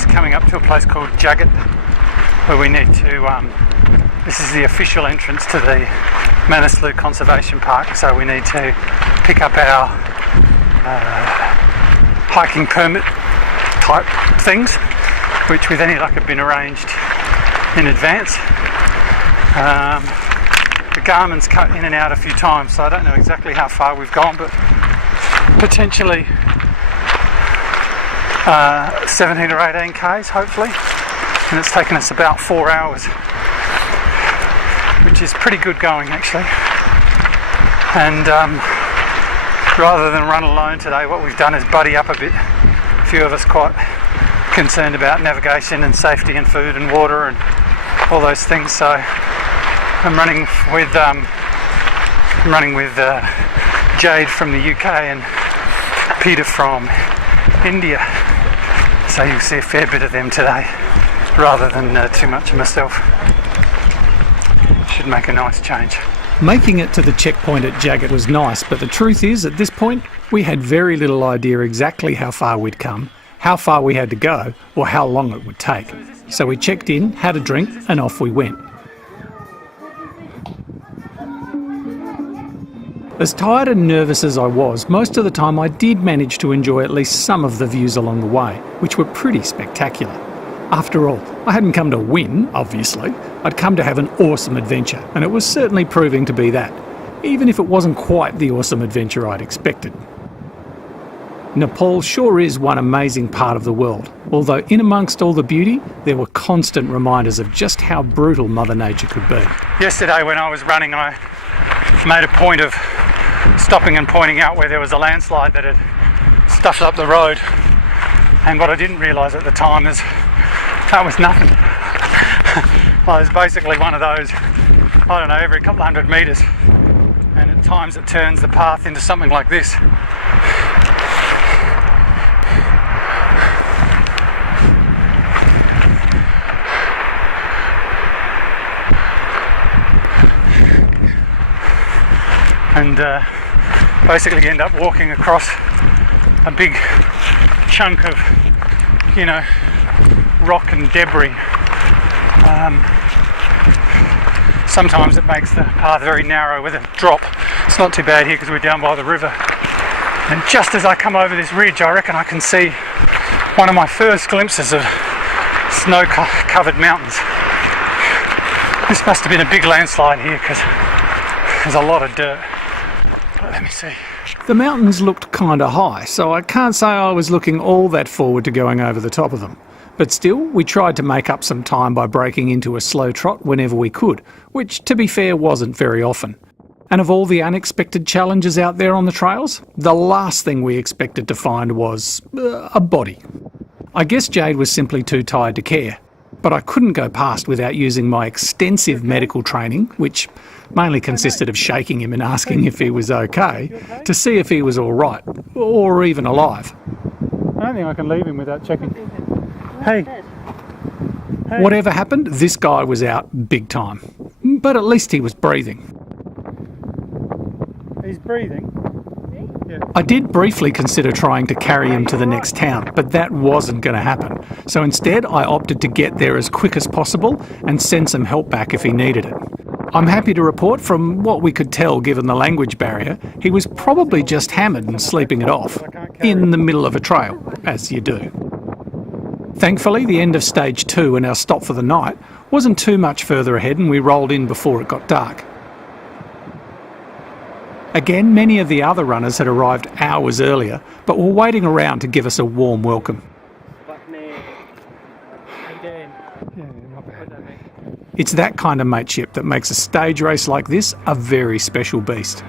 just coming up to a place called Jagat, where we need to, this is the official entrance to the Manaslu Conservation Park, so we need to pick up our hiking permit type things, which with any luck have been arranged in advance. The Garmin's cut in and out a few times, so I don't know exactly how far we've gone, but potentially 17 or 18 k's hopefully, and it's taken us about 4 hours, which is pretty good going actually. And rather than run alone today, what we've done is buddy up a bit. A few of us quite concerned about navigation and safety and food and water and all those things, so I'm running with Jade from the UK and Peter from India, so you'll see a fair bit of them today rather than too much of myself. Should make a nice change. Making it to the checkpoint at Jagat was nice, but the truth is, at this point, we had very little idea exactly how far we'd come, how far we had to go, or how long it would take. So we checked in, had a drink, and off we went. As tired and nervous as I was, most of the time I did manage to enjoy at least some of the views along the way, which were pretty spectacular. After all, I hadn't come to win, obviously. I'd come to have an awesome adventure, and it was certainly proving to be that, even if it wasn't quite the awesome adventure I'd expected. Nepal sure is one amazing part of the world, although in amongst all the beauty, there were constant reminders of just how brutal Mother Nature could be. Yesterday when I was running, I made a point of stopping and pointing out where there was a landslide that had stuffed up the road, and what I didn't realise at the time is that was nothing. Well, it's basically one of those, I don't know, every couple hundred metres, and at times it turns the path into something like this. And basically end up walking across a big chunk of, you know, rock and debris. Sometimes it makes the path very narrow with a drop. It's not too bad here because we're down by the river. And just as I come over this ridge, I reckon I can see one of my first glimpses of snow-covered mountains. This must have been a big landslide here because there's a lot of dirt. But let me see. The mountains looked kind of high, so I can't say I was looking all that forward to going over the top of them. But still, we tried to make up some time by breaking into a slow trot whenever we could, which, to be fair, wasn't very often. And of all the unexpected challenges out there on the trails, the last thing we expected to find was a body. I guess Jade was simply too tired to care, but I couldn't go past without using my extensive medical training, which mainly consisted of shaking him and asking if he was okay, to see if he was all right, or even alive. I don't think I can leave him without checking. Hey. Whatever happened, this guy was out big time. But at least he was breathing. He's breathing? Yeah. I did briefly consider trying to carry him to the next town, but that wasn't going to happen. So instead, I opted to get there as quick as possible and send some help back if he needed it. I'm happy to report, from what we could tell given the language barrier, he was probably just hammered and sleeping it off, in the middle of a trail, as you do. Thankfully, the end of stage 2 and our stop for the night wasn't too much further ahead, and we rolled in before it got dark. Again, many of the other runners had arrived hours earlier, but were waiting around to give us a warm welcome. It's that kind of mateship that makes a stage race like this a very special beast.